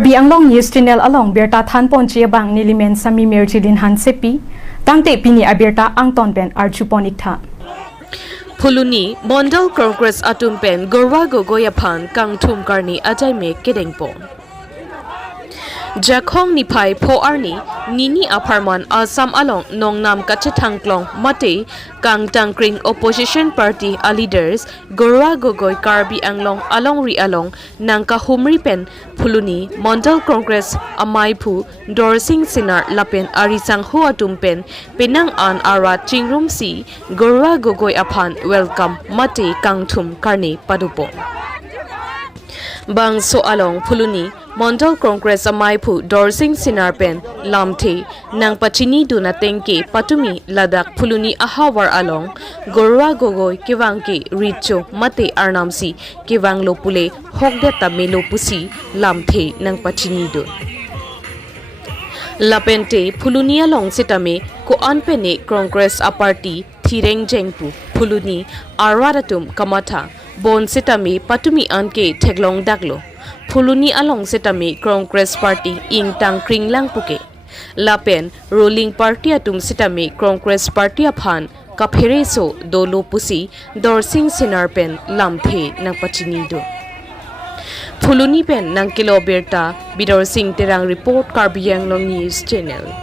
Karbi Anglong News Channel along Berta Than Ponchia Bang Nilimen Sami Merchilin Han Sepi, Tangte Pini Aberta Angton Ben Archuponitha. Phuloni, Mondal Congress Atumpen, Gogoi Kangthum Karne Ajaime Kedengpo. Jakhong Nipai Po Arni, Nini Aparman Assam along Nongnam Kachetangklong Mate, Kangtangkring Opposition Party a leaders, Gogoi Karbi Anglong along Ri along, Nangka Humri Pen, Phuloni, Mondal Congress Amaiphu, Dorsing Sinar Lapen Arisang Huatumpen, Penang An Ara Chingrum Si, Gogoi Apan, welcome Mate Kangthum Karne Padupo. Bang so along Phuloni, Mondal Congress Amaiphu Dorsing Sinarpen Lamte Nang Pachini Dunatengke Patumi Ladak Phuloni Ahawar along Gogoi Kivangke Richo Mate Arnamsi Kivang Lopule Hogdeta Melopusi Lamte Nang Pachini Dun Lapente Phuloni along Sitame Ko Anpene Congress a Party Thireng Jengpu Phuloni Arwadatum Kamata Bon Sitame Patumi Anke Teglong Daglo Phuloni along Sitame Congress Party Ing Tang Kring Lang Puke Lapen Ruling Party Atum Sitame Congress Party Aphan Kaphereso Dolo Pusi Dorsing Sinarpen Lamthe Nang Pachinido Phuloni Pen Nang Kiloberta Bidor Sing Terang Report Karbi Anglong News Channel.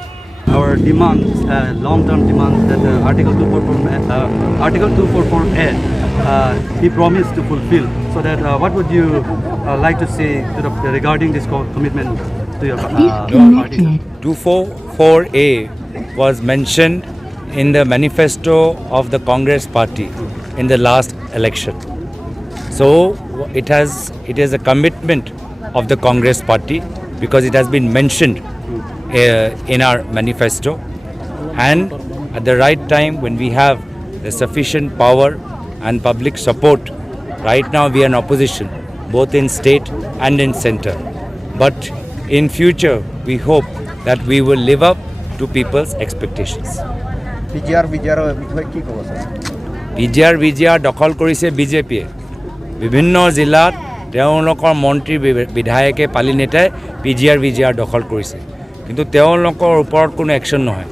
Our demands, long-term demands that Article 244A, he promised to fulfill. So that what would you like to say regarding this commitment to your party? 244A was mentioned in the manifesto of the Congress party in the last election. So it is a commitment of the Congress party because it has been mentioned in our manifesto, and at the right time when we have the sufficient power and public support. Right now we are in opposition both in state and in center, but in future we hope that we will live up to people's expectations. PGR দখল কৰিছে বিজেপিয়ে বিভিন্ন জিলাত তেওঁলোকৰ মন্ত্ৰী বিধায়কে পালি নেতাই PGR দখল কৰিছে কিন্তু তেওঁলোকৰ ওপৰত কোনো একশন নহয়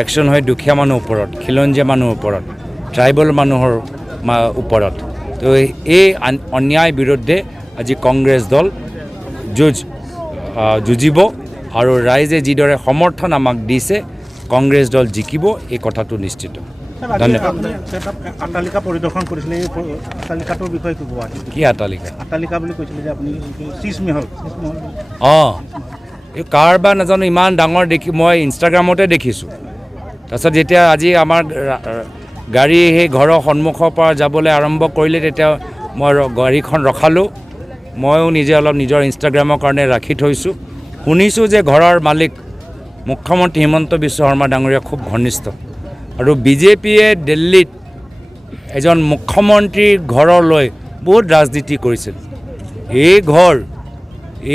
একশন হয় দুখীয়া মানুহৰ ওপৰত খিলঞ্জীয়া মানুহৰ ওপৰত ট্ৰাইবেল মানুহৰ ওপৰত তো এই অন্যায় বিৰুদ্ধে আজি কংগ্ৰেছ দল যুঁজিব আৰু ৰাইজে যিদৰে সমৰ্থন আমাক দিছে কংগ্ৰেছ দল জিকিব এই কথাটো নিশ্চিত ধন্যবাদ আটালিকা পৰিদৰ্শন কৰিছিলে আটালিকাটোৰ বিষয়ে কি কোৱা কি আটালিকা বুলি কৈছিলে যে আপুনি চিজমহল এই কাৰবা নাজানো ইমান ডাঙৰ দেখি মই ইনষ্টাগ্ৰামতে দেখিছোঁ তাৰপিছত যেতিয়া আজি আমাৰ গাড়ী সেই ঘৰৰ সন্মুখৰ পৰা যাবলৈ আৰম্ভ কৰিলে তেতিয়া মই গাড়ীখন ৰখালোঁ ময়ো নিজে অলপ নিজৰ ইনষ্টাগ্ৰামৰ কাৰণে ৰাখি থৈছোঁ শুনিছোঁ যে ঘৰৰ মালিক মুখ্যমন্ত্ৰী হিমন্ত বিশ্ব শৰ্মা ডাঙৰীয়া খুব ঘনিষ্ঠ আৰু বিজেপিয়ে দিল্লীত এজন মুখ্যমন্ত্ৰীৰ ঘৰলৈ বহুত ৰাজনীতি কৰিছিল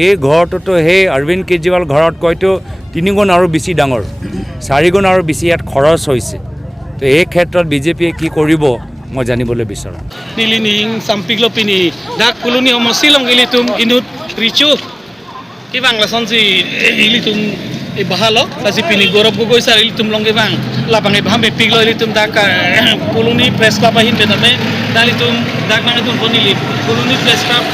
এই ঘৰটোতো সেই অৰবিন্দ কেজৰিৱাল ঘৰত কৈতো 3 গুণ আৰু বেছি ডাঙৰ 4 গুণ আৰু বেছি ইয়াত খৰচ হৈছে তো এই ক্ষেত্ৰত বিজেপিয়ে কি কৰিব মই জানিবলৈ বিচাৰোঁ নিলিনিং সাম্পিগলোপিনি ডাক কুলনি সমষ্টিলং গিলিতুম ইনুত ৰিচু কি বাংলাসন জি ইলিতুম এই বাহালক আজি পিনি গৌৰৱ গগৈ সাৰ ইলিতুম লংগে বাং লাপাঙে ভামে পিগলো ইলিতুম ডাক কুলনি প্ৰেছ ক্লাব আহিন বেদামে দালিতুম ডাক নাঙেতুম বনিলি কুলনি press club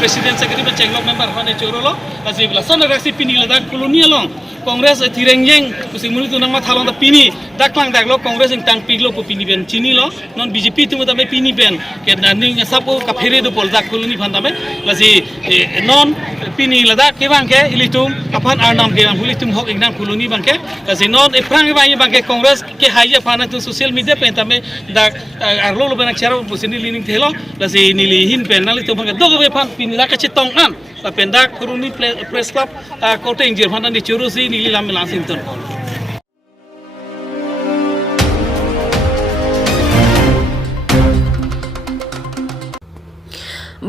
President Secretary Chenglok member Hane Chorolo আজি লাসন রাসি পিনি লাদা কুলনি along Congress Thirengjeng kusimuli tunang mathalong da pini daklang daklo Congress ing tang piglo po pini ben chini lo non BJP tumo dame pini ben ke naning sapo ka phere do pol dak kuluni phandame laji non pini lada ke bangke ilitum apan arnam ge bang hulitum hok ing nang kuluni bangke laji non e prang bangke Congress ke haye phana tu social media pe tame dak arlo lo benak charo posini lining thelo laji nili hin pen nali tu bangke dogo be phan pini la ka chitong an la pendak kuruni press club kote injir phana ni churusi nili lam Washington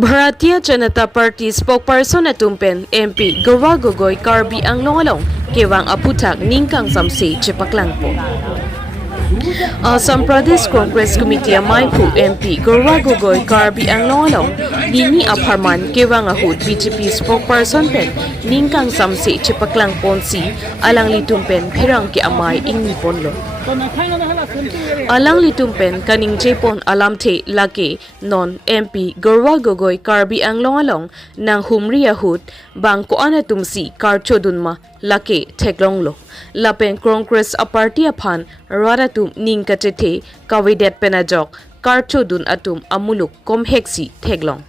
Bharatiya Janata Party Spokesperson Atumpen MP Gogoi Karbi Anglong along Kewang Aputak Ningkang Samsi Chepaklangpo Assam Pradesh Congress Committee Amaiphu MP Gaurav Gogoi Karbi Anglong Nini Aparman Kewang Ahud BJP Spokesperson pen Ningkang Samsi Chipaklang Ponsi Alang Litumpen Pirang Ki Amai Ingni Ponlo Alang Litumpen Kaning Jepon Alamte Lake Non MP Gaurav Gogoi Karbi Anglong Nang Humri Ahud Bang Ko Anatumsi Karchodunma Lake Teglonglo Lapen Congress a party upon Radatum Ninkachete Kawidet Penajok Karchodun Atum Amuluk Komheksi Teglong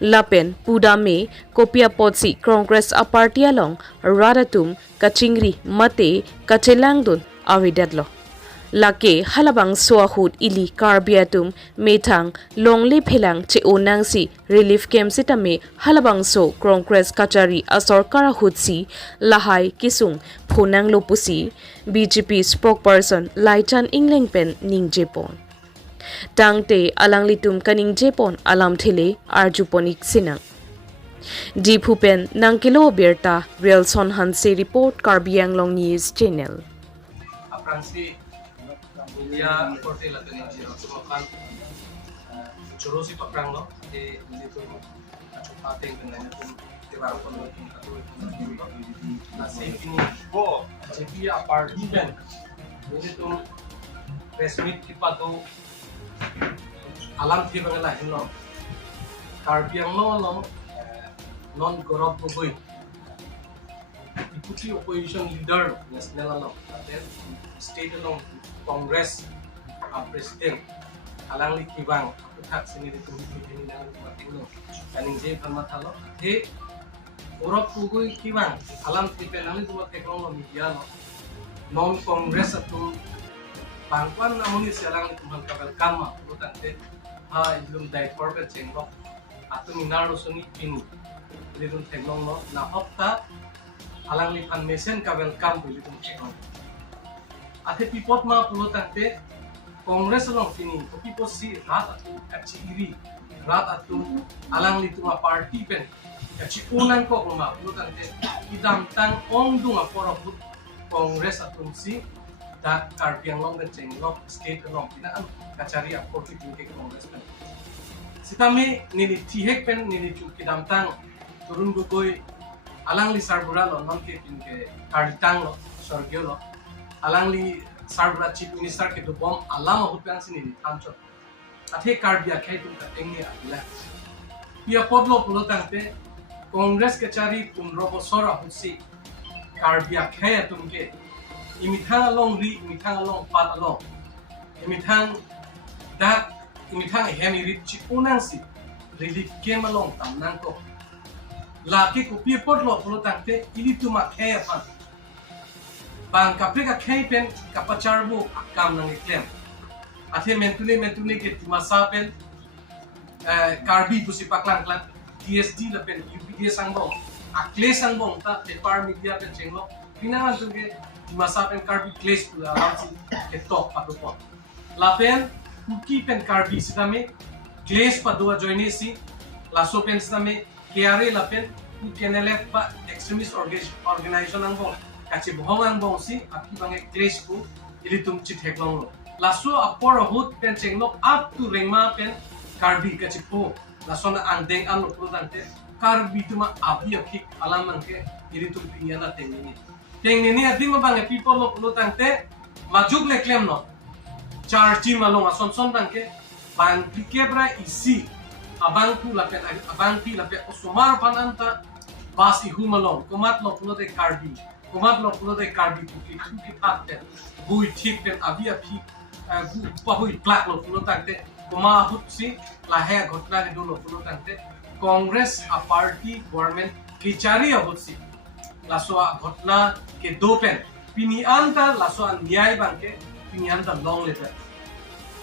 Lapen Pudame Kopia Potsi Congress a party along Radatum Kachingri Mate Kachelangdun Avidetlo Lake Halabang Swahud Ili Karbiatum Metang Longle Pelang Che Onangsi Relief Camp Sitame Halabang So Congress Kachari Asor Karahutsi Lahai Kisung Phonang Lopusi BJP Spokesperson Laichan Inglengpen Ning Jepon Tangte Alang Litum Kaning Jepon Alam Thile Arjuponik Sinang Diphupen Nangkilo Berta Relson Hanse Report Karbiang Long News Channel India portal atau ni semua curusi pakrang lo di itu cepat dengan itu terang pun itu nasi ini jadi apartemen ini tu resmi kita tu alam tiba dengan lain lo Karbiang lo non Gaurav Gogoi deputy opposition leader national lo state along Congress President Alang Likibang Akutak sini di Pilipinas dengan Matino kaning je Palmatalo he Gaurav Gogoi Kibang Alam Tipenali dua teknologi media non Congress atau bangkuan namun si Alang Likibang kabel kama urutan te ilum dai corporate cenglo atau minaro suni pinu ilum teknologi na hopta Alang Likibang mesin kabel kam ilum teknologi Ate pipot ma pulotante Congress long fini to pipot si rat atu kachiri rat atu alang litu ma party pen kachi unan ko ma pulotante idam tang ong dunga poraput Congress atu si dak Karbiang long den chenglok state long pinaan kachari apoti ke Congress pen sitame nili tihek pen nili chu kidam tang turun Gogoi alang li sarbura lo non ke pin ke karditang lo sorgyo lo Alang li Sarbra Chief Minister ke bom alam hutan sini di Tamchot. Athe Karbia khai tum katengni atila. Pia podlo pulotang te Congress ke chari 15 bosor ahusi Karbia khai tum ke imithang along ri imithang along pat along. Imithang dak imithang hemi ri chipunang si relief kem along tamnang ko. Laki ko pia podlo pulotang te ili tuma khai apan. Bang kapre khai pen kapacharbu akam nang claim athe mentune ke timasa pen karbi pusi paklang klang TSD la pen UPD sangbong akle sangbong ta paper media pen chenglo pinangan tuge timasa pen karbi clash pula alamsi ke top patupon la pen kuki pen karbi sidame clash pa doa joine si la so pen sidame KRA la pen KNLF pa extremist organization angbong kachi bohongan bongsi aki bange clash ku ilitum chithek long laso apor hot pen chenglok up to rengma pen karbi kachi po laso na andeng an lo prodante karbi tuma abi akik alaman ke ilitum pinyana tengni ading bange people lo prodante majuk le claim no charchi malong ason son bange bang kebra isi abangku la pen abanti la pen osumar pananta basi humalong komat lo prodate karbi Kumat lo pulo de karbi tuki paten bui tik pen abia pi bu pahui plak lo pulo tante kuma hutsi lahe ghotna ke dulo pulo tante Congress a party government kichari hutsi laso ghotna ke do pen pini anta laso nyai banke pini anta long letter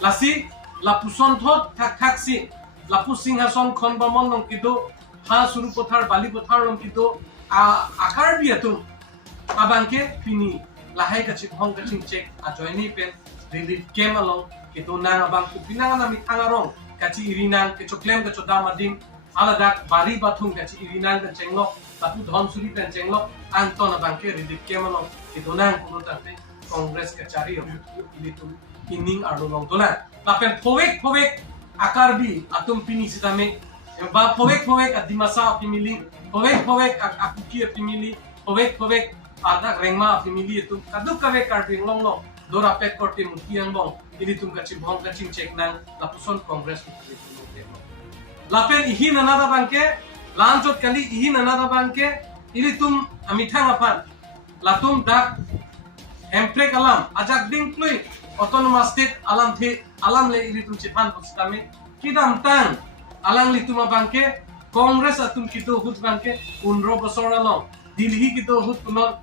lasi lapuson thot thak si lapu singhason khonbamon long kido ha suru pothar bali pothar long kido akar biatum Abangke pini lahai kacik hong kacing cek ajoini pen relief kem along kito nang abang kupinang na mitangarong kaci irinang kecoklem kecodamadim aladak bari bathung kaci irinang kecenglok tapi dhon suri pen cenglok anton abangke relief kem along kito nang kuno tante Congress kacari ili tum ining arlo long dola lapen phowek akarbi atum pini sitame ba phowek adimasa pimili phowek akuki pimili phowek ada rengma pimili tum kaduk kave karting long long dora pet korte mutiang bong ili tum kachim bong kachim check nang lapuson Congress lapen ihin anada bangke lanjut kali ihin anada bangke ili tum amithang apan latum dak emprek alam ajak ding plui autonomous state alam le ili tum chipan postame kidam tang alang li tuma bangke Congress atum kito hut bangke 15 bosor along Delhi kito hut kunon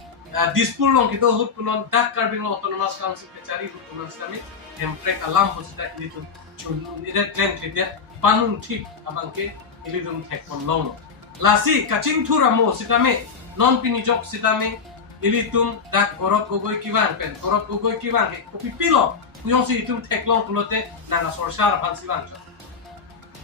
Dispur long kito hut kunon dak karbing autonomous council ke cari hut kunon stame emprek alam hosta ili tum chulu ida claim kridia panung thik abangke ili tum thek kon long lasi kaching thuramo sitame non pinijok sitame ili tum dak Gaurav Gogoi kiwang pen Gaurav Gogoi kiwang ke kopi pilo uyong si itum teklong kulote naga sorsar pansiwang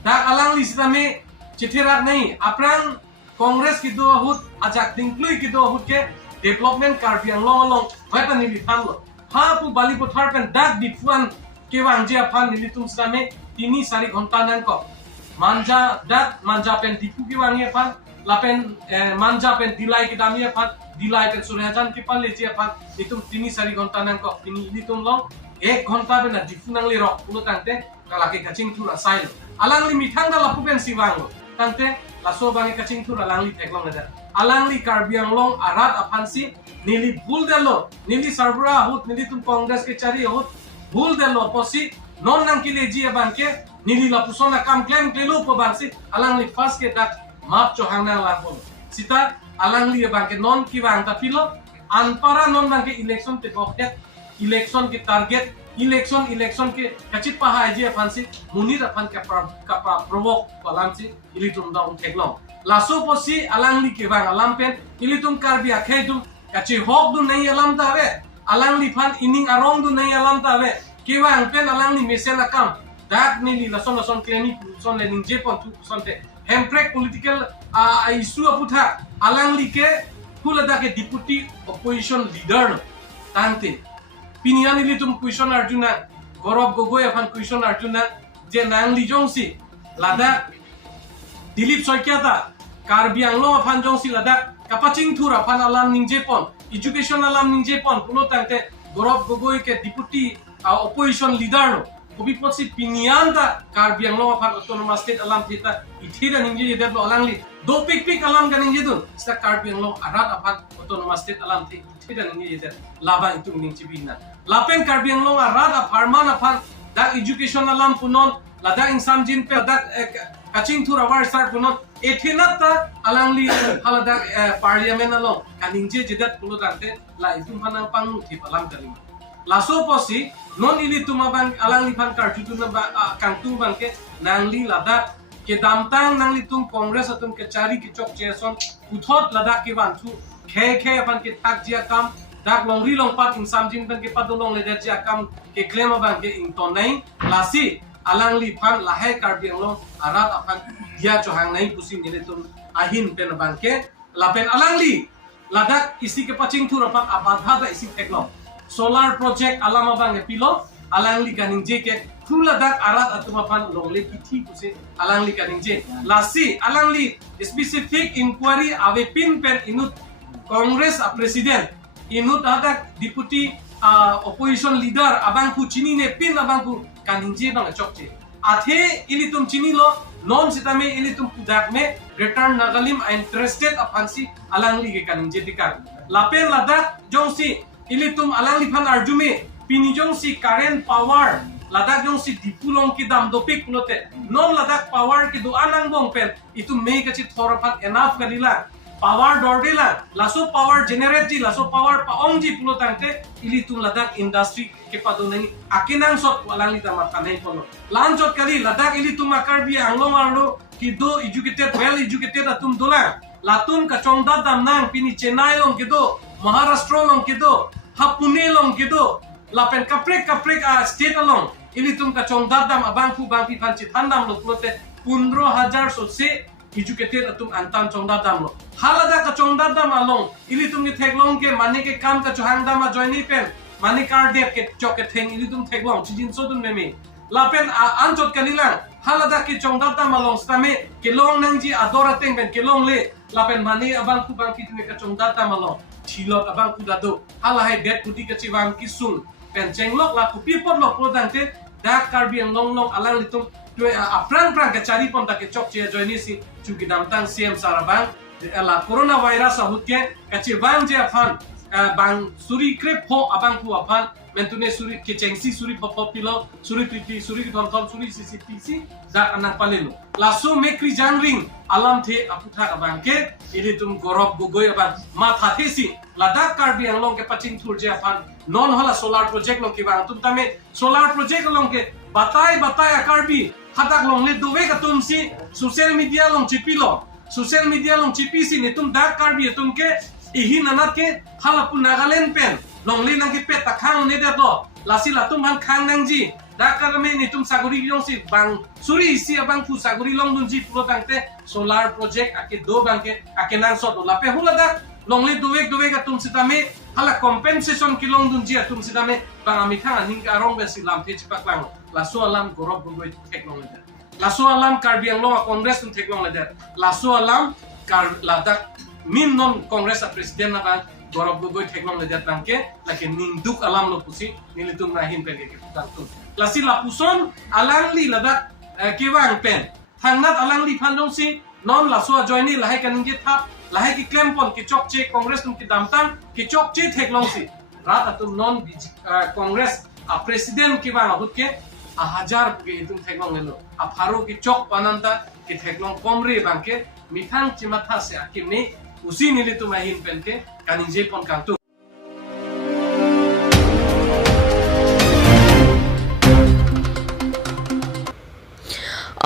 dak alang li sitame chithirak nahi aprang Congress ki do hut ajak tingklui ki do hut ke development karbiang long weta nili thamlo ha pu bali pothar pen dak difuan kiwang je aphan nili tum sitame 3-4 ghonta nang ko manja pen dipu kiwang ye phan lapen manja pen dilai ki dami aphan dilai pen suryajan ki pan leji aphan itum 3-4 ghonta nang ko ini tum long 1 ghonta ben difu nang li rok pulo tangte kalake kaching thura sail alang li mithang da lapu pen siwang tangte laso bangi kaching thura alang li theklong ada alang li karbiang long arat aphansi nili bhul delo nili sarbura hut nili tum Congress ke chari hut bhul delo posi non nang ki leji abanke nili lapusona kam claim klelo po bansi alang li first ke dak map cho hangna la pon sita alang li banke non ki wang ta pilo anpara non banke election te bokhet election ke target election ke kachit paha je fansi munir afan ka provoke palansi ilitum da teklong laso posi alang li ke wang alam pen ilitum karbi akhedum kachi hok du nei alam ta ve alang li fan ining arong du nei alam ta ve ke wang pen alang li mesela kam dak ni li lason kleni son lening je pon tu son te hemprek political isu aputha alang li ke pulada ke deputy opposition leader tante pinian ili tum question arjuna Gaurav Gogoi afan question arjuna je nang li jongsi lada Dilip Soikyata Karbi Anglo afan jongsi lada kapaching thura afan alam ningje pon education alam ningje pon pulo tangte Gaurav Gogoi ke deputy opposition leader kobi potsi pinian da Karbi Anglo afan autonomous state alam thita ithira ningje yedlo alang li do pik alam ga ningje dun sta Karbi Anglo arat afan autonomous state alam thi ithira ningje yeder laba itu ningje bina lapen Karbi Anglo arat farman afan da education alam punon lada insam jin pe da kaching thura war start punon ethinata alangli halada parliament along kaningje jedat pulo tante la itum hana pang thi alam kalima laso posi non ili tuma bang alangli fan kartu na kangthum bang ke nangli lada ke damtang nangli tum Congress atum ke chari ki chok cheson uthot lada ke bantu khe apan ke tak jia kam dak longri long pat insam jin bang ke padolong le jia kam ke claim bang ke inton nai lasi alangli fan lahe Karbi Anglo arat apan dia chohang nai pusim nile tum ahin pen bangke lapen alangli ladak isi ke paching thur apan abadha da isi teklo solar project alama bang pilo alangli kaning je ke thul ladak arat atuma pan longle kithi puse alangli kaning je lasi alangli specific inquiry ave pin pen inut Congress president inut adak deputy opposition leader abangku chini ne pin abangku kaninje bang chokche athe ilitum chini lo non sitame ilitum pudak me return nagalim interested apansi alangli ke kaninje dikar lapen ladak jongsi ilitum alangli phan arjume pini jongsi current power ladak jongsi dipulong ki dam dopik pulote non ladak power ki do anang bong pen itu me kachi thoraphat enough kalila power dordila laso power generate ji laso power paong ji pulo tangte ili tum ladak industry ke padu nai akinang sot walang ta mata nei pono lanjot kali ladak ili tum Karbi Anglo marlo ki do educated well educated atum dola latum ka chongda dam nang pini Chennai long ke do Maharashtra long ke do ha Pune long ke do lapen kaprek state along ili tum ka chongda dam abangku bangpi phanchi thandam lo pulote 15000 sotse educated atum antam chongda dam lo halada ka chongda dam along ili tum ni theklong ke mane ke kam ka chohang dam a join pen mani kar de ke chok ke theng ili tum theklong chijin so tum memi lapen an chot kanilang halada ke chongdata malong stame ke long nang ji adora teng ben ke long le lapen mani abang ku bang kitne ka chongdata malong thilot abang ku dado hala hai det kuti ka chiwang kisung pen chenglok la ku pipot lok pro dang te dak karbi ang long long alang litum aprang prang ke cari pon ta ke chok che joini si chu ki dam tang CM sarabang la coronavirus ahutke ka chiwang je afan bang suri krep ho abang ku afan mentune suri ke chengsi suri popopilo suri priti suri thon thon suri CCTC da anang palelu laso mekri jangring alam the aputha abang ke ili tum Gaurav Gogoi abang ma thesi ladak karbi anglong ke paching thur je afan non hala solar project long ke bang tum tame solar project long ke batai akarbi hatak long le dove ka tum si social media long chipilo social media long chipisi ne tum dak karbi tum ke ihi nanat ke hala pu Nagaland pen long le nang ke pet takhang ne da to lasi latum han khang nang ji dak ka me ne tum saguri long si bang suri si abang pu saguri long dun ji pro tangte solar project ake do bang ke ake nang so do lape hula dak long le dove ka tum sitame hala compensation ki long dun ji tum sitame bang ami khang ning ka rong be si lam the chipak lang laso alam Gaurav Gogoi technology laso alam karbi ang long congress tum technology laso alam kar ladak min non congress a president na bang Gaurav Gogoi technology tangke laki ninduk alam lo pusi nilitum nahin pen ke putantum lasi lapuson alang li ladak kewang pen thangnat alang li phandong si non laso joini lahai kaninge thap lahai ki claim pon ki chokche congress tum ki damtam ki chokche technology rat atum non congress a president ki bang hutke a hajar ke tum technology lo a pharo ki chok pananta ki technology komre bangke mithang chimatha se akime usi nilitum nahin pen ke kaninje pon Kangthum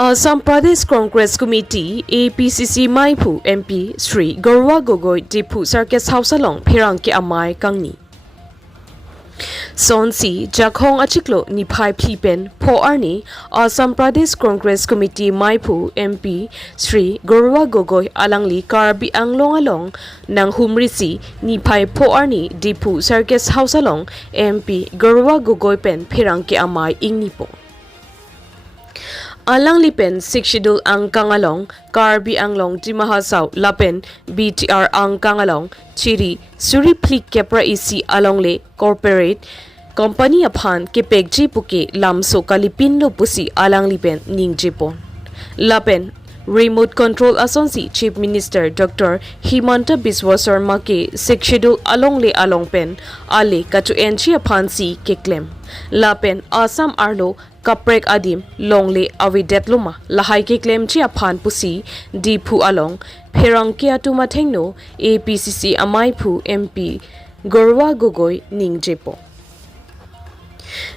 Assam Pradesh Congress Committee APCC Amaiphu MP Sri Gaurav Gogoi Dipu Circus House along Phirangki Amai Kangni Sonsi Jakhong Achiklo Niphai Phipen Pho Arni Assam Pradesh Congress Committee Amaiphu MP Sri Gaurav Gogoi Alangli Karbi Anglong along Nang Humrisi Niphai Pho Arni Dipu Circus House along MP Gaurav Gogoi Pen Phirangki Amai Ingnipo Alang lipen 6 schedule ang kangalong Karbi anglong Timahasau lapen BTR ang kangalong Chiri Suri Plik Kepra isi along le corporate company aphan ke pekji puke lamso kalipin lo pusi alang lipen ningjipon lapen Remote Control Asonsi Chief Minister Dr. Himanta Biswa Sarma ke 6 schedule along pen ale katu enchi aphan si ke claim lapen Assam Arlo Kaprek Adim Longle Avidet Luma Lahai ke claim chi aphan pusi Dipu along Phirangki atuma thengno APCC Amaiphu MP Gaurav Gogoi Ningjepo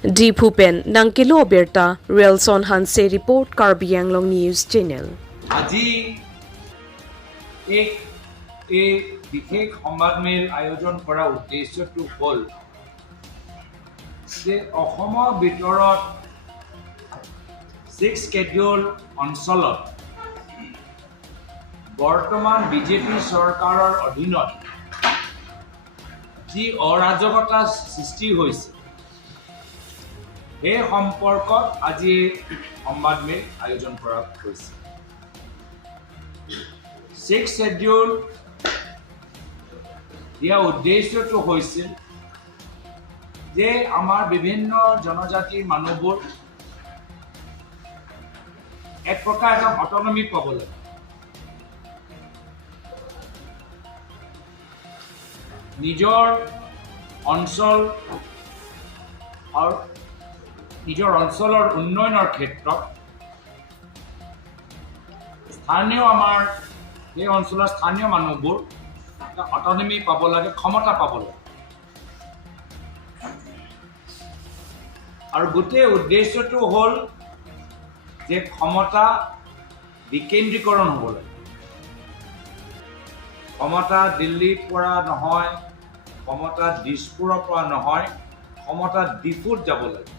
Dipu pen Nangkilo Berta Relson Hanse report Karbi Anglong News Channel আজি বিশেষ সংবাদমেল আয়োজন কৰা উদ্দেশ্যটো হ'ল যে অসমৰ ভিতৰত 6 স্কেডিউল অঞ্চলত বৰ্তমান বিজেপি চৰকাৰৰ অধীনত যি অৰাজকতা সৃষ্টি হৈছে এই সম্পৰ্কত আজি সংবাদমেল আয়োজন কৰা হৈছে 6 schedule দিয়া উদ্দেশ্যটো হৈছিল যে আমাৰ বিভিন্ন জনজাতিৰ মানুহবোৰ এক প্ৰকাৰ এটা অটোনমি পাব লাগে নিজৰ অঞ্চল আৰু নিজৰ অঞ্চলৰ উন্নয়নৰ ক্ষেত্ৰত স্থানীয় আমাৰ এই অঞ্চলৰ স্থানীয় মানুহবোৰ অটোনমি পাব লাগে ক্ষমতা পাব লাগে আৰু গোটেই উদ্দেশ্যটো হ'ল যে ক্ষমতা বিকেন্দ্ৰীকৰণ হ'ব লাগে ক্ষমতা দিল্লীৰ পৰা নহয় ক্ষমতা দিছপুৰৰ পৰা নহয় ক্ষমতা ডিফুত যাব লাগে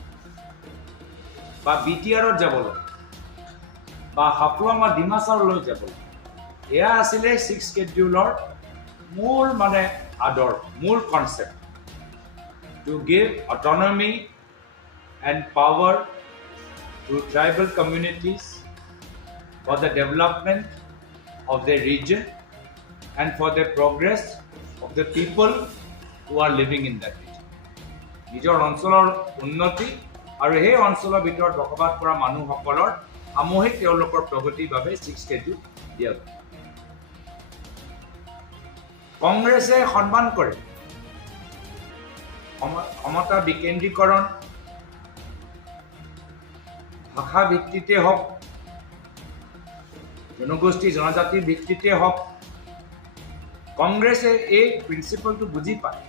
বা বিটিআৰত যাব লাগে বা হাফলং বা ডিমাচাৰলৈ যাব লাগে এয়া আছিলে 6 স্কেডিউলৰ মূল মানে আদৰ মূল concept to give autonomy and power to tribal communities for the development of their region and for the progress of the people who are living in that region. নিজৰ অঞ্চলৰ উন্নতি আৰু সেই অঞ্চলৰ ভিতৰত বসবাস কৰা মানুহসকলৰ সামূহিক তেওঁলোকৰ প্ৰগতিৰ বাবে 6 schedule দিয়া হয়। কংগ্ৰেছে সন্মান কৰে ক্ষমতা বিকেন্দ্ৰীকৰণ ভাষা ভিত্তিতে হওক জনগোষ্ঠী জনজাতিৰ ভিত্তিতে হওক কংগ্ৰেছে এই প্ৰিন্সিপলটো বুজি পায়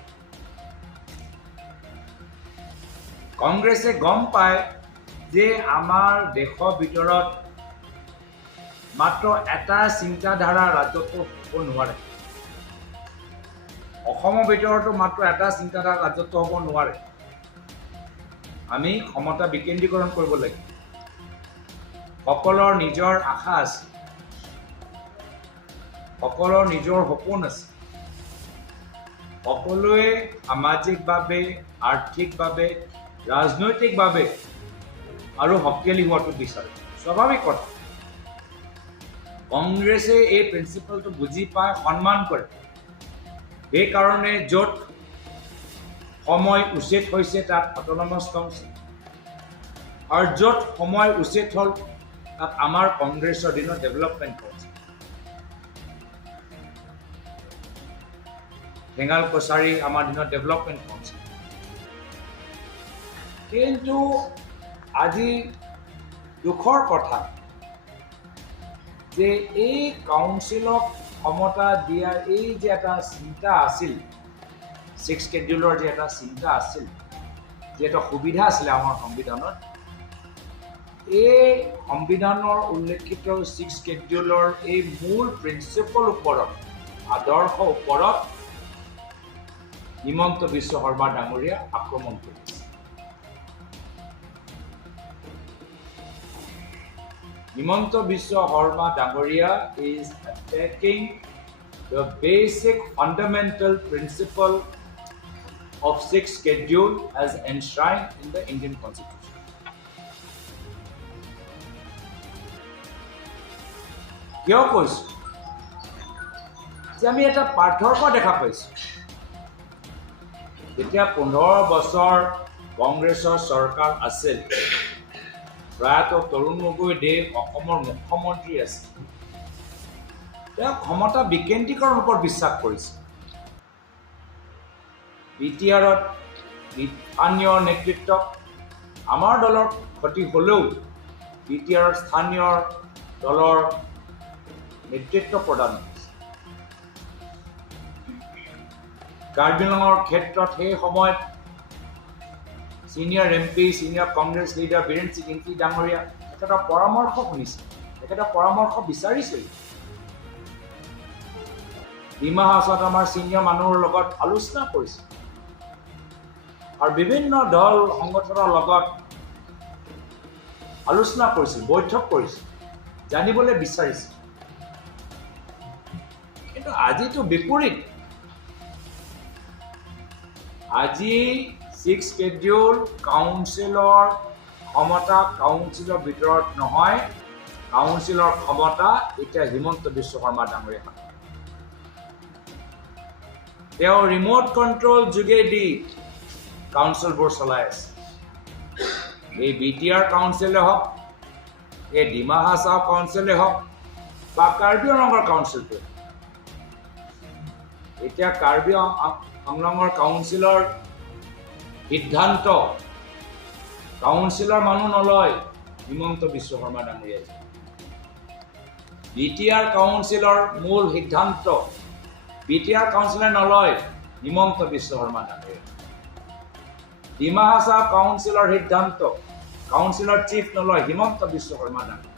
কংগ্ৰেছে গম পায় যে আমাৰ দেশৰ ভিতৰত মাত্ৰ এটা চিন্তাধাৰা ৰাজত্ব হ'ব নোৱাৰে অসমৰ ভিতৰতো মাত্ৰ এটা চিন্তাধাৰা ৰাজত্ব হ'ব নোৱাৰে আমি ক্ষমতা বিকেন্দ্ৰীকৰণ কৰিব লাগিব সকলৰ নিজৰ আশা আছে সকলৰ নিজৰ সপোন আছে সকলোৱে সামাজিকভাৱে আৰ্থিকভাৱে ৰাজনৈতিকভাৱে আৰু শক্তিশালী হোৱাটো বিচাৰে স্বাভাৱিক কথা কংগ্ৰেছে এই প্ৰিন্সিপলটো বুজি পায় সন্মান কৰে সেইকাৰণে য'ত সময় উচিত হৈছে তাত অট'নমাছ কাউন্সিল আৰু য'ত সময় উচিত হ'ল তাত আমাৰ কংগ্ৰেছৰ দিনত ডেভেলপমেণ্ট কাউন্সিল ঠেঙাল কছাৰী আমাৰ দিনত ডেভেলপমেণ্ট কাউন্সিল কিন্তু আজি দুখৰ কথা যে এই কাউন্সিলক ক্ষমতা দিয়াৰ এই যে এটা চিন্তা আছিল 6 schedule যে এটা চিন্তা আছিল যে এটা সুবিধা আছিলে আমাৰ সংবিধানত এই সংবিধানৰ উল্লেখিত 6 schedule এই মূল প্ৰিন্সিপল ওপৰত আদৰ্শ ওপৰত হিমন্ত বিশ্ব শৰ্মা ডাঙৰীয়া আক্ৰমণ কৰিছে Himanta Biswa Sarma Dangoria is attacking the basic fundamental principle of 6th schedule as enshrined in the Indian Constitution. কিয় কৈছো যে আমি এটা পাৰ্থক্য দেখা পাইছো যেতিয়া 15 বছৰ কংগ্ৰেছৰ চৰকাৰ আছিল প্ৰায়তো তৰুণ গগৈ দেৱ অসমৰ মুখ্যমন্ত্ৰী আছে তেওঁ ক্ষমতা বিকেন্দ্ৰীকৰণৰ ওপৰত বিশ্বাস কৰিছে বিটিআৰত স্থানীয় নেতৃত্ব আমাৰ দলৰ ক্ষতি হ'লেও বিটিআৰৰ স্থানীয় দলৰ নেতৃত্ব প্ৰদান কৰিছে কাৰ্বি আংলঙৰ ক্ষেত্ৰত সেই সময়ত Senior MP, Senior Congress Leader Biren Singh Dangoria, এটা পৰামৰ্শ শুনিছে এটা পৰামৰ্শ বিচাৰিছিল ডিমা হাছাত আমাৰ সিনিয়ৰ মানুহৰ লগত আলোচনা কৰিছে আৰু বিভিন্ন দল সংগঠনৰ লগত আলোচনা কৰিছে বৈঠক কৰিছে জানিবলৈ বিচাৰিছে কিন্তু আজিতো বিপৰীত আজি 6th schedule কাউন্সিলৰ ক্ষমতা কাউন্সিলৰ ভিতৰত নহয় কাউন্সিলৰ ক্ষমতা এটা হিমন্ত বিশ্ব শৰ্মা ডাঙৰীয়া তেওঁ ৰিমোট কন্ট্ৰোল যোগেদি কাউন্সিলবোৰ চলাই আছে এই বিটিআৰ কাউন্সিলে হওক এই ডিমা হাছাও কাউন্সিলে হওক বা কাৰ্বি আংলঙৰ কাউন্সিলটো এতিয়া কাৰ্বি আংলঙৰ কাউন্সিলৰ সিদ্ধান্ত কাউন্সিলৰ মানুহ নলয় হিমন্ত বিশ্ব শৰ্মা ডাঙৰীয়াই বিটিআৰ কাউন্সিলৰ মূল সিদ্ধান্ত বিটিআৰ কাউন্সিলে নলয় হিমন্ত বিশ্ব শৰ্মা ডাঙৰীয়াই ডিমা হাছাও কাউন্সিলৰ সিদ্ধান্ত কাউন্সিলৰ চিফ নলয় হিমন্ত বিশ্ব শৰ্মা ডাঙৰীয়াই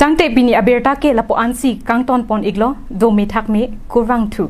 Tangte bini aberta ke lapo ansi kangton pon iglo do me thak me kurwang thu